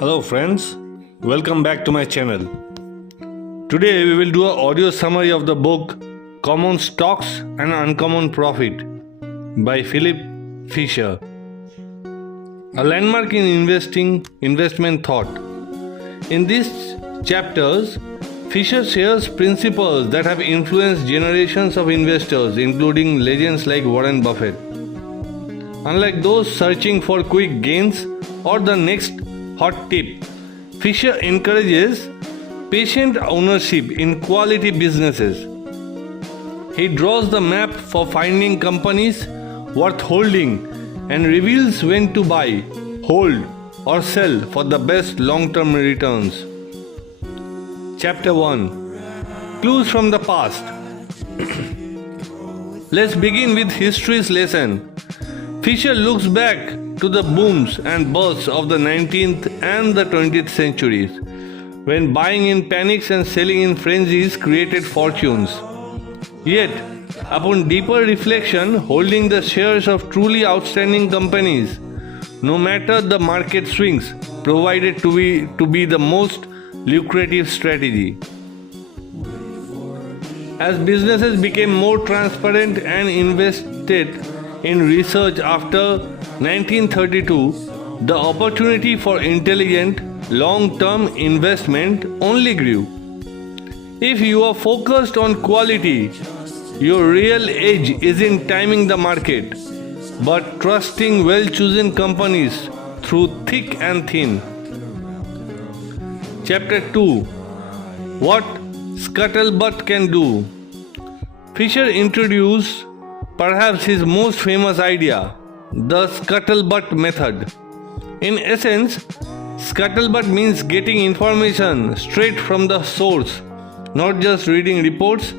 Hello friends, welcome back to my channel. Today we will do an audio summary of the book Common Stocks and Uncommon Profit by Philip Fisher. A landmark in investment thought. In these chapters, Fisher shares principles that have influenced generations of investors, including legends like Warren Buffett. Unlike those searching for quick gains or the next hot tip, Fisher encourages patient ownership in quality businesses. He draws the map for finding companies worth holding and reveals when to buy, hold, or sell for the best long-term returns. Chapter 1. Clues from the past. Let's begin with history's lesson. Fisher looks back to the booms and busts of the 19th and the 20th centuries, when buying in panics and selling in frenzies created fortunes. Yet, upon deeper reflection, holding the shares of truly outstanding companies, no matter the market swings, provided to be the most lucrative strategy. As businesses became more transparent and invested in research after 1932, the opportunity for intelligent, long-term investment only grew. If you are focused on quality, your real edge isn't timing the market, but trusting well-chosen companies through thick and thin. Chapter 2. What Scuttlebutt can do. Fisher introduced perhaps his most famous idea, the Scuttlebutt Method. In essence, scuttlebutt means getting information straight from the source, not just reading reports,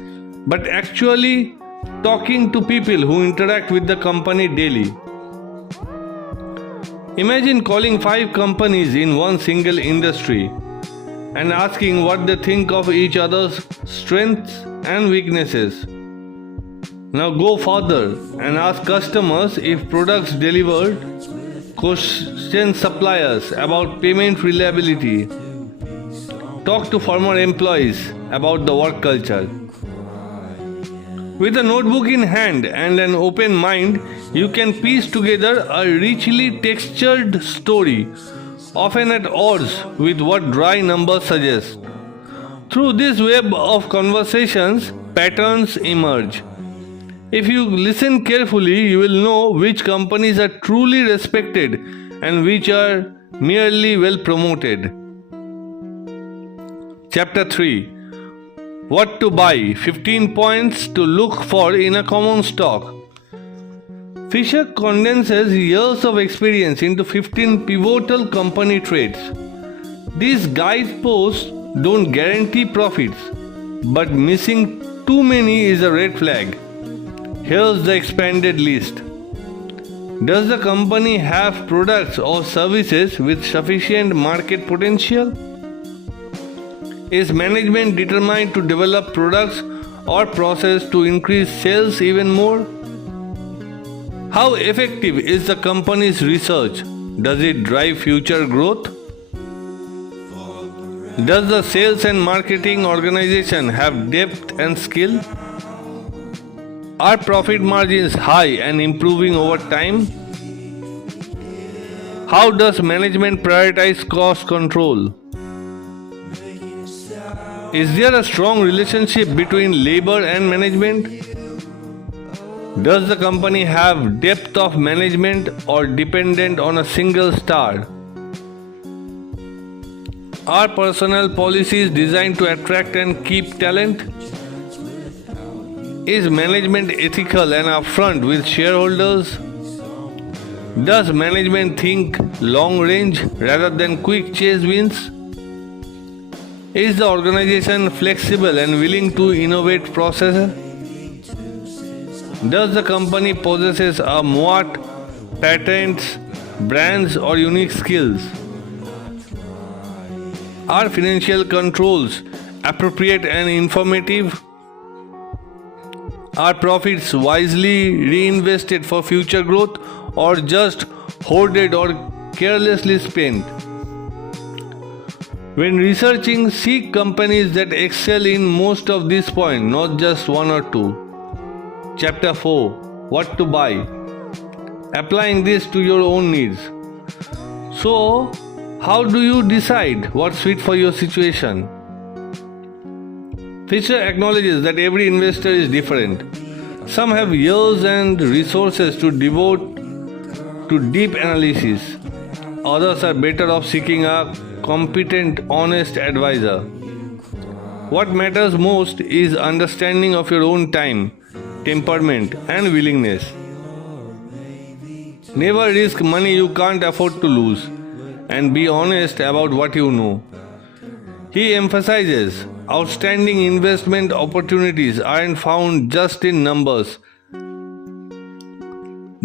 but actually talking to people who interact with the company daily. Imagine calling 5 companies in one single industry and asking what they think of each other's strengths and weaknesses. Now go further and ask customers if products delivered, question suppliers about payment reliability, talk to former employees about the work culture. With a notebook in hand and an open mind, you can piece together a richly textured story, often at odds with what dry numbers suggest. Through this web of conversations, patterns emerge. If you listen carefully, you will know which companies are truly respected and which are merely well promoted. Chapter 3. What to buy? 15 points to look for in a common stock. Fisher condenses years of experience into 15 pivotal company traits. These guideposts don't guarantee profits, but missing too many is a red flag. Here's the expanded list. Does the company have products or services with sufficient market potential? Is management determined to develop products or process to increase sales even more? How effective is the company's research? Does it drive future growth? Does the sales and marketing organization have depth and skill? Are profit margins high and improving over time? How does management prioritize cost control? Is there a strong relationship between labor and management? Does the company have depth of management or dependent on a single star? Are personnel policies designed to attract and keep talent? Is management ethical and upfront with shareholders? Does management think long range rather than quick chase wins? Is the organization flexible and willing to innovate processes? Does the company possess a moat, patents, brands or unique skills? Are financial controls appropriate and informative? Are profits wisely reinvested for future growth or just hoarded or carelessly spent? When researching, seek companies that excel in most of these points, not just one or two. Chapter 4. What to buy. Applying this to your own needs. So, how do you decide what's fit for your situation? Fisher acknowledges that every investor is different. Some have years and resources to devote to deep analysis. Others are better off seeking a competent, honest advisor. What matters most is understanding of your own time, temperament, and willingness. Never risk money you can't afford to lose, and be honest about what you know. He emphasizes outstanding investment opportunities aren't found just in numbers,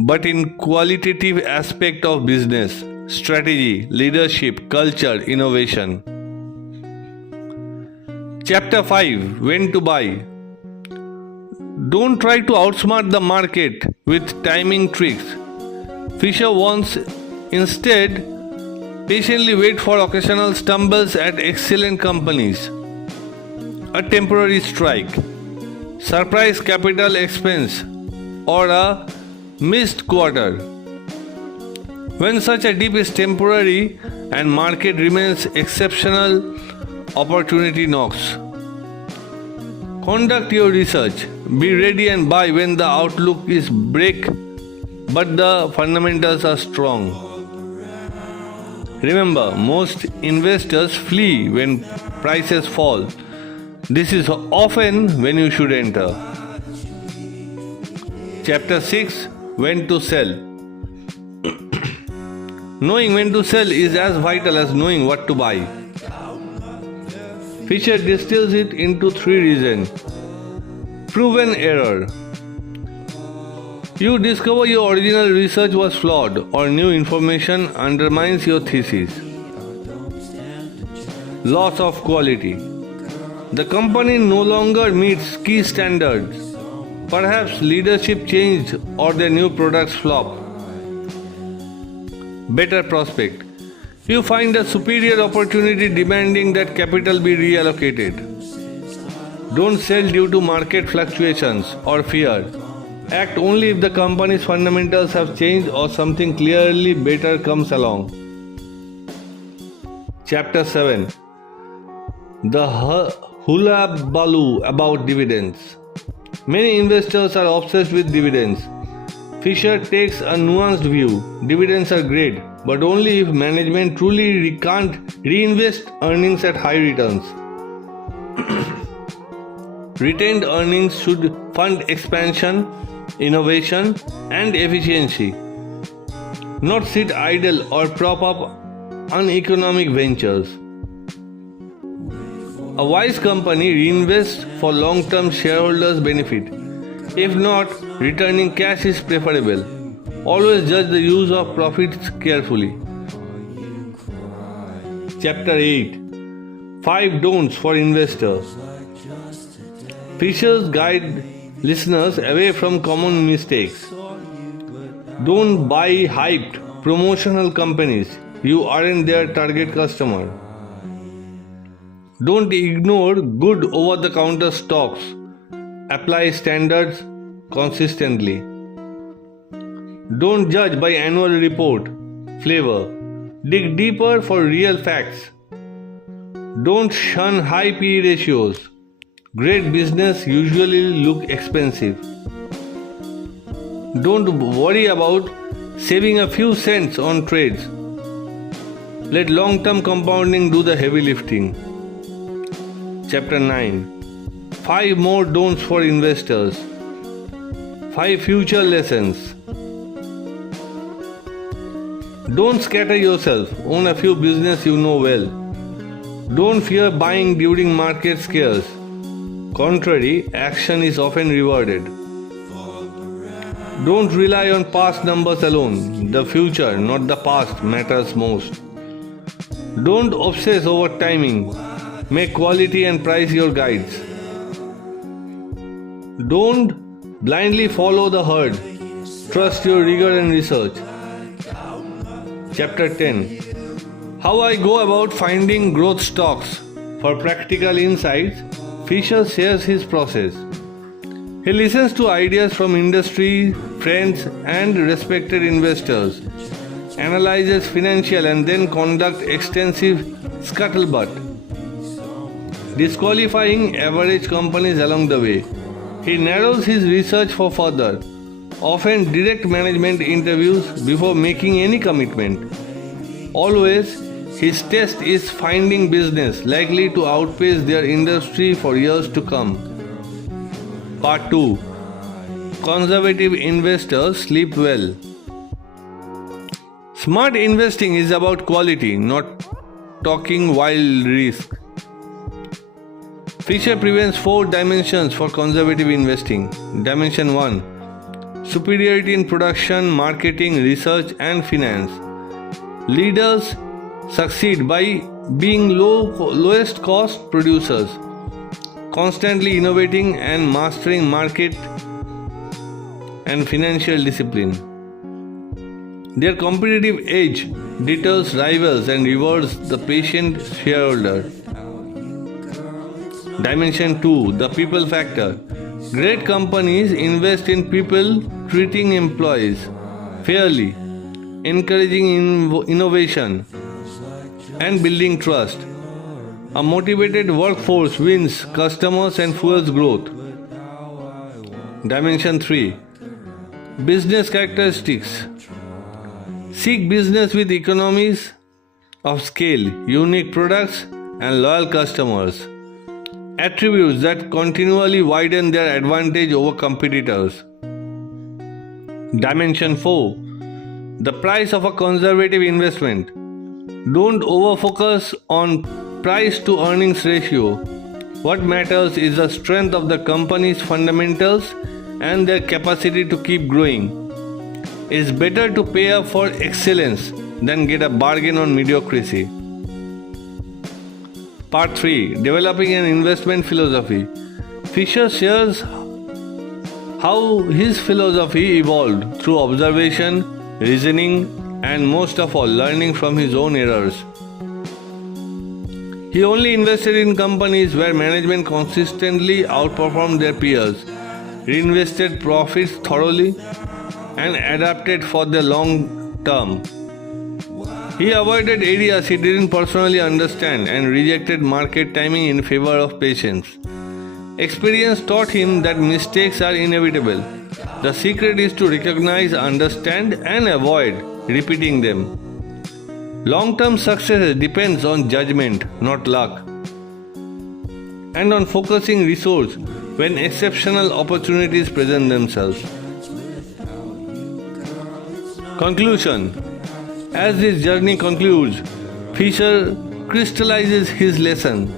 but in qualitative aspect of business, strategy, leadership, culture, innovation. Chapter 5. When to buy. Don't try to outsmart the market with timing tricks. Fisher wants instead patiently wait for occasional stumbles at excellent companies. A temporary strike, surprise capital expense, or a missed quarter. When such a dip is temporary and market remains exceptional, opportunity knocks. Conduct your research. Be ready and buy when the outlook is bleak, but the fundamentals are strong. Remember, most investors flee when prices fall. This is often when you should enter. Chapter 6. When to sell. Knowing when to sell is as vital as knowing what to buy. Fisher distills it into 3 reasons. Proven error. You discover your original research was flawed or new information undermines your thesis. Loss of quality. The company no longer meets key standards. Perhaps leadership changed or their new products flop. Better prospect. You find a superior opportunity demanding that capital be reallocated. Don't sell due to market fluctuations or fear. Act only if the company's fundamentals have changed or something clearly better comes along. Chapter 7. The hullabaloo about dividends. Many investors are obsessed with dividends. Fisher takes a nuanced view. Dividends are great, but only if management truly can't reinvest earnings at high returns. Retained earnings should fund expansion, innovation, and efficiency, not sit idle or prop up uneconomic ventures. A wise company reinvests for long-term shareholders' benefit. If not, returning cash is preferable. Always judge the use of profits carefully. Chapter 8. 5 Don'ts for Investors. Fisher's guide listeners away from common mistakes. Don't buy hyped promotional companies. You aren't their target customer. Don't ignore good over-the-counter stocks. Apply standards consistently. Don't judge by annual report flavor. Dig deeper for real facts. Don't shun high PE ratios. Great business usually look expensive. Don't worry about saving a few cents on trades. Let long-term compounding do the heavy lifting. Chapter 9. 5 more don'ts for investors. 5 future lessons. Don't scatter yourself. Own a few business you know well. Don't fear buying during market scares. Contrary, action is often rewarded. Don't rely on past numbers alone. The future, not the past, matters most. Don't obsess over timing. Make quality and price your guides. Don't blindly follow the herd. Trust your rigor and research. Chapter 10. How I go about finding growth stocks. For practical insights, Fisher shares his process. He listens to ideas from industry, friends, and respected investors, analyzes financial and then conducts extensive scuttlebutt, disqualifying average companies along the way. He narrows his research for further, often direct management interviews before making any commitment. Always, his test is finding business likely to outpace their industry for years to come. Part 2. Conservative investors sleep well. Smart investing is about quality, not talking wild risk. Fisher presents 4 dimensions for conservative investing. Dimension 1. Superiority in production, marketing, research, and finance. Leaders succeed by being lowest cost producers, constantly innovating and mastering market and financial discipline. Their competitive edge deters rivals and rewards the patient shareholder. Dimension 2. The people factor. Great companies invest in people, treating employees fairly, encouraging innovation, and building trust. A motivated workforce wins customers and fuels growth. Dimension 3. Business characteristics. Seek business with economies of scale, unique products, and loyal customers. Attributes that continually widen their advantage over competitors. Dimension 4. The price of a conservative investment. Don't overfocus on price to earnings ratio. What matters is the strength of the company's fundamentals and their capacity to keep growing. It's better to pay up for excellence than get a bargain on mediocrity. Part 3. Developing an investment philosophy. Fisher shares how his philosophy evolved through observation, reasoning, and most of all, learning from his own errors. He only invested in companies where management consistently outperformed their peers, reinvested profits thoroughly, and adapted for the long term. He avoided areas he didn't personally understand and rejected market timing in favor of patience. Experience taught him that mistakes are inevitable. The secret is to recognize, understand, and avoid repeating them. Long-term success depends on judgment, not luck, and on focusing resources when exceptional opportunities present themselves. Conclusion. As this journey concludes, Fisher crystallizes his lesson.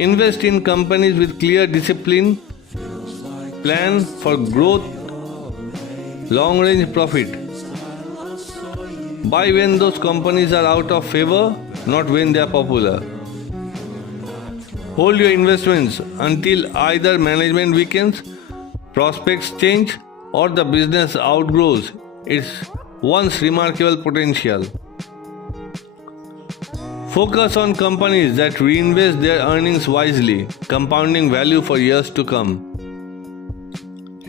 Invest in companies with clear discipline, plan for growth, long-range profit. Buy when those companies are out of favor, not when they are popular. Hold your investments until either management weakens, prospects change, or the business outgrows its once remarkable potential. Focus on companies that reinvest their earnings wisely, compounding value for years to come.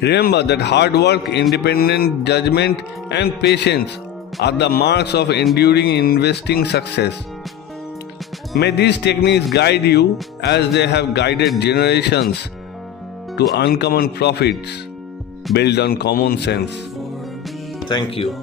Remember that hard work, independent judgment, and patience are the marks of enduring investing success. May these techniques guide you as they have guided generations to uncommon profits built on common sense. Thank you.